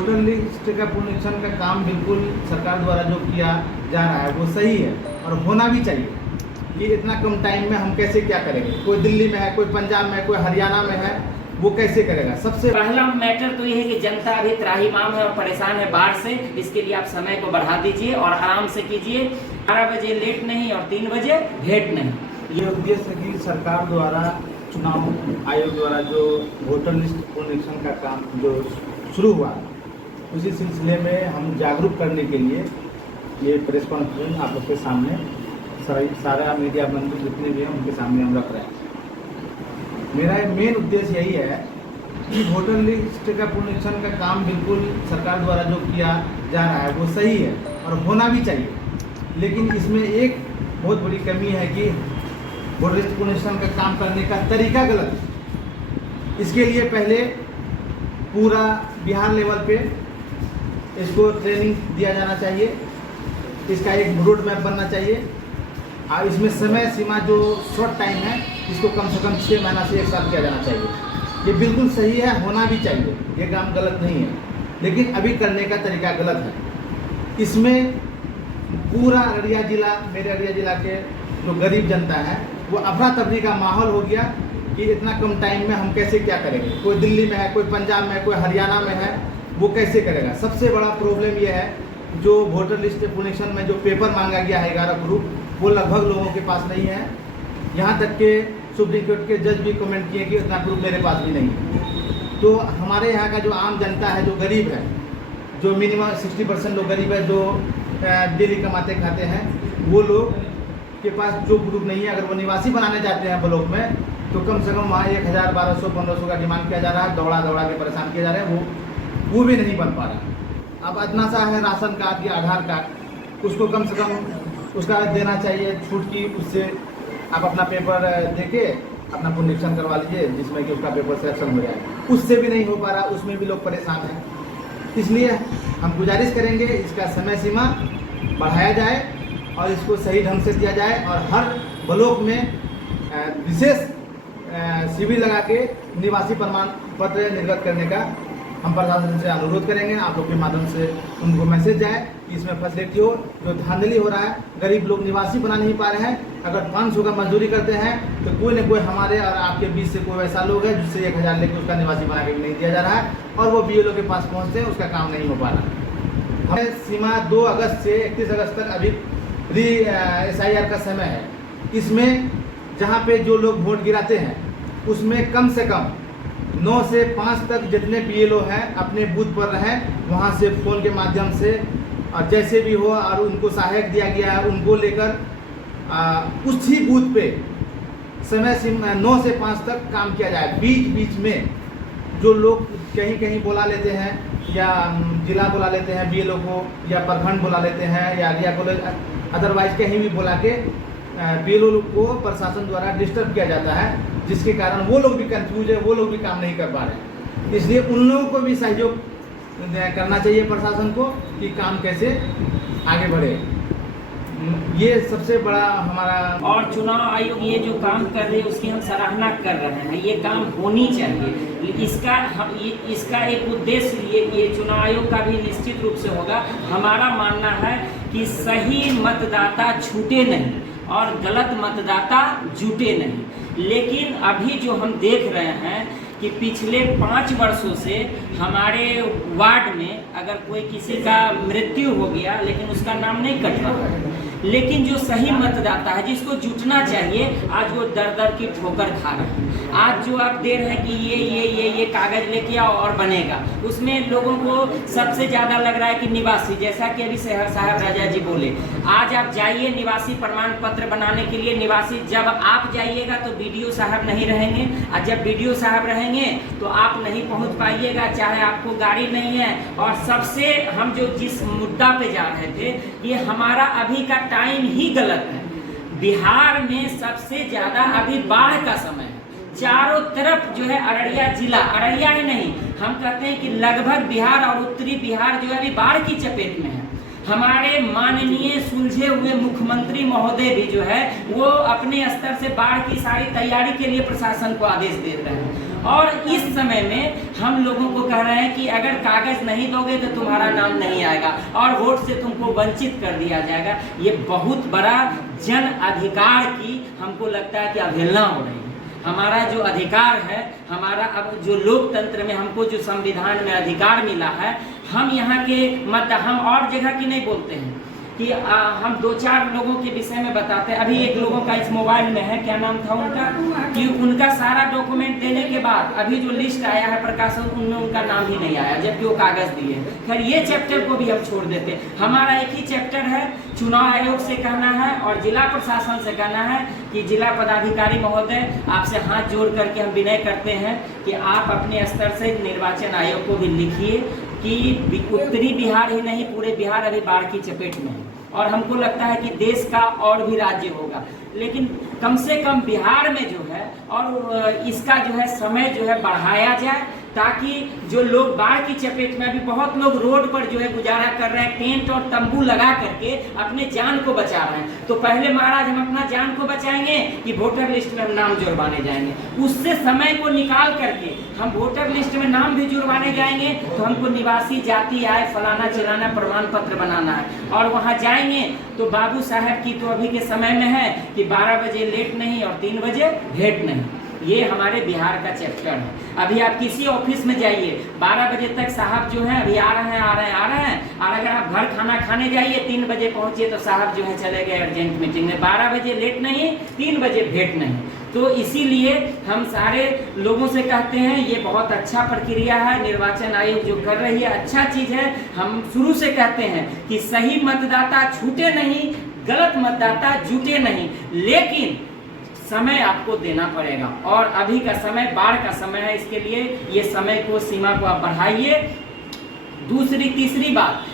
Voter list का पुनरीक्षण का काम बिल्कुल सरकार द्वारा जो किया जा रहा है वो सही है और होना भी चाहिए। ये इतना कम टाइम में हम कैसे क्या करेंगे? कोई दिल्ली में है, कोई पंजाब में है, कोई हरियाणा में है, वो कैसे करेगा? सबसे पहला मैटर तो ये है कि जनता अभी त्राहिमाम है और परेशान है बाढ़ से। इसके लिए आप समय को बढ़ा दीजिए और आराम से कीजिए। 12 बजे लेट नहीं और 3 बजे भेंट नहीं। ये उद्देश्य है कि सरकार द्वारा चुनाव आयोग द्वारा जो वोटर लिस्ट पुनरीक्षण का काम जो शुरू हुआ, उसी सिलसिले में हम जागरूक करने के लिए ये प्रेस कॉन्फ्रेंस आप लोग के सामने सारा मीडिया बंधु जितने भी हैं उनके सामने हम रख रहे हैं। मेरा मेन उद्देश्य यही है कि वोटर लिस्ट का पुनरीक्षण का काम बिल्कुल सरकार द्वारा जो किया जा रहा है वो सही है और होना भी चाहिए। लेकिन इसमें एक बहुत बड़ी कमी है कि वोटर लिस्ट पुनरीक्षण का काम करने का तरीका गलत है। इसके लिए पहले पूरा बिहार लेवल पे इसको ट्रेनिंग दिया जाना चाहिए, इसका एक रोड मैप बनना चाहिए और इसमें समय सीमा जो शॉर्ट टाइम है इसको कम से कम 6 महीना से 1 साल किया जाना चाहिए। ये बिल्कुल सही है, होना भी चाहिए, ये काम गलत नहीं है, लेकिन अभी करने का तरीका गलत है। इसमें पूरा अररिया जिला, मेरे अररिया जिला के जो गरीब जनता है वो अफरा तफरी का माहौल हो गया कि इतना कम टाइम में हम कैसे क्या करेंगे? कोई दिल्ली में है, कोई पंजाब में है, कोई हरियाणा में है, वो कैसे करेगा? सबसे बड़ा प्रॉब्लम ये है जो वोटर लिस्ट पुनरीक्षण में जो पेपर मांगा गया है 11 ग्रुप, वो लगभग लोगों के पास नहीं है। यहाँ तक के सुप्रीम कोर्ट के जज भी कमेंट किए कि इतना प्रूफ मेरे पास भी नहीं है। तो हमारे यहाँ का जो आम जनता है, जो गरीब है, जो मिनिमम 60% लोग गरीब है, जो डेली कमाते खाते हैं, वो लोग के पास जो प्रूफ नहीं है। अगर वो निवासी बनाने जाते हैं ब्लॉक में तो कम से कम वहाँ 1000, 1200, 1500 का डिमांड किया जा रहा है, दौड़ा दौड़ा के परेशान किया जा रहे हैं, वो भी नहीं बन पा रहा। अब इतना सा है राशन कार्ड या आधार कार्ड, उसको कम से कम उसका देना चाहिए छूट की, उससे आप अपना पेपर देके अपना पुनरीक्षण करवा लीजिए जिसमें कि उसका पेपर सिलेक्शन हो जाए। उससे भी नहीं हो पा रहा, उसमें भी लोग परेशान हैं। इसलिए हम गुजारिश करेंगे इसका समय सीमा बढ़ाया जाए और इसको सही ढंग से दिया जाए और हर ब्लॉक में विशेष शिविर लगा के निवासी प्रमाण पत्र निर्गत करने का हम प्रशासन से अनुरोध करेंगे। आप लोग के माध्यम से उनको मैसेज जाए कि इसमें फैसिलिटी हो। जो धांधली हो रहा है, गरीब लोग निवासी बना नहीं पा रहे हैं, अगर 500 का मजदूरी करते हैं तो कोई न कोई हमारे और आपके बीच से कोई ऐसा लोग है जिससे 1000 लेके उसका निवासी बना के नहीं दिया जा रहा है और वो BLO के पास पहुँचते हैं, उसका काम नहीं हो पा रहा। हमें सीमा 2 अगस्त से 31 अगस्त तक अभी SIR का समय है। इसमें जहाँ पे जो लोग वोट गिराते हैं उसमें कम से कम 9 से 5 तक जितने BLO हैं अपने बूथ पर रहें, वहाँ से फ़ोन के माध्यम से और जैसे भी हो और उनको सहायक दिया गया है उनको लेकर उसी बूथ पे समय सीमा 9 से 5 तक काम किया जाए। बीच बीच में जो लोग कहीं कहीं बुला लेते हैं या जिला बुला लेते हैं BLO को या प्रखंड बुला लेते हैं या एरिया कॉलेज, अदरवाइज कहीं भी बुला के BLO को प्रशासन द्वारा डिस्टर्ब किया जाता है, जिसके कारण वो लोग भी कंफ्यूज है, वो लोग भी काम नहीं कर पा रहे हैं। इसलिए उन लोगों को भी सहयोग करना चाहिए प्रशासन को कि काम कैसे आगे बढ़े। ये सबसे बड़ा हमारा। और चुनाव आयोग ये जो काम कर रहे हैं उसकी हम सराहना कर रहे हैं, ये काम होनी चाहिए। इसका एक उद्देश्य ये चुनाव आयोग का भी निश्चित रूप से होगा। हमारा मानना है कि सही मतदाता छूटे नहीं और गलत मतदाता जुटे नहीं। लेकिन अभी जो हम देख रहे हैं कि पिछले 5 वर्षों से हमारे वार्ड में अगर कोई किसी का मृत्यु हो गया लेकिन उसका नाम नहीं कट रहा है, लेकिन जो सही मतदाता है जिसको जुटना चाहिए आज वो दर दर की ठोकर खा रहे हैं। आज जो आप दे रहे हैं कि ये कागज लेके आओ और बनेगा, उसमें लोगों को सबसे ज़्यादा लग रहा है कि निवासी, जैसा कि अभी साहब राजा जी बोले, आज आप जाइए निवासी प्रमाण पत्र बनाने के लिए। निवासी जब आप जाइएगा तो BDO साहब नहीं रहेंगे और जब BDO साहब रहेंगे तो आप नहीं पहुंच पाइएगा, चाहे आपको गाड़ी नहीं है। और सबसे हम जो जिस मुद्दा पे जा रहे थे, ये हमारा अभी का टाइम ही गलत है। बिहार में सबसे ज़्यादा अभी बाढ़ का समय है, चारों तरफ जो है अररिया जिला, अररिया ही नहीं, हम कहते हैं कि लगभग बिहार और उत्तरी बिहार जो है अभी बाढ़ की चपेट में है। हमारे माननीय सुलझे हुए मुख्यमंत्री महोदय भी जो है वो अपने स्तर से बाढ़ की सारी तैयारी के लिए प्रशासन को आदेश दे रहे हैं और इस समय में हम लोगों को कह रहे हैं कि अगर कागज नहीं दोगे तो तुम्हारा नाम नहीं आएगा और वोट से तुमको वंचित कर दिया जाएगा। ये बहुत बड़ा जन अधिकार की हमको लगता है कि अवहेलना हो रही है। हमारा जो अधिकार है, हमारा अब जो लोकतंत्र में हमको जो संविधान में अधिकार मिला है, हम यहाँ के हम और जगह की नहीं बोलते हैं कि हम 2-4 लोगों के विषय में बताते हैं। अभी एक लोगों का इस मोबाइल में है, क्या नाम था उनका, कि उनका सारा डॉक्यूमेंट देने के बाद अभी जो लिस्ट आया है प्रकाशन, उनमें उनका नाम ही नहीं आया जबकि वो कागज दिए। खैर ये चैप्टर को भी हम छोड़ देते हैं। हमारा एक ही चैप्टर है, चुनाव आयोग से कहना है और जिला प्रशासन से कहना है कि जिला पदाधिकारी महोदय, आपसे हाथ जोड़ करके हम विनय करते हैं कि आप अपने स्तर से निर्वाचन आयोग को भी लिखिए कि उत्तरी बिहार ही नहीं, पूरे बिहार अभी बाढ़ की चपेट में है और हमको लगता है कि देश का और भी राज्य होगा, लेकिन कम से कम बिहार में जो है और इसका जो है समय जो है बढ़ाया जाए, ताकि जो लोग बाढ़ की चपेट में, अभी बहुत लोग रोड पर जो है गुजारा कर रहे हैं, टेंट और तंबू लगा करके अपने जान को बचा रहे हैं। तो पहले महाराज हम अपना जान को बचाएंगे कि वोटर लिस्ट में हम नाम जुड़वाने जाएंगे? उससे समय को निकाल करके हम वोटर लिस्ट में नाम भी जुड़वाने जाएंगे तो हमको निवासी जाति आय फलाना चिलाना प्रमाण पत्र बनाना है, और वहाँ जाएंगे तो बाबू साहब की तो अभी के समय में है कि 12 बजे लेट नहीं और 3 बजे भेंट नहीं। ये हमारे बिहार का चैप्टर है। अभी आप किसी ऑफिस में जाइए, 12 बजे तक साहब जो है अभी आ रहे हैं, और अगर आप घर खाना खाने जाइए 3 बजे पहुंचे तो साहब जो है चले गए अर्जेंट मीटिंग में। 12 बजे लेट नहीं, 3 बजे भेंट नहीं। तो इसीलिए हम सारे लोगों से कहते हैं ये बहुत अच्छा प्रक्रिया है, निर्वाचन आयोग जो कर रही है अच्छा चीज है। हम शुरू से कहते हैं कि सही मतदाता छूटे नहीं, गलत मतदाता जुटे नहीं, लेकिन समय आपको देना पड़ेगा। और अभी का समय बाढ़ का समय है, इसके लिए ये समय को सीमा को आप बढ़ाइए। दूसरी तीसरी बात,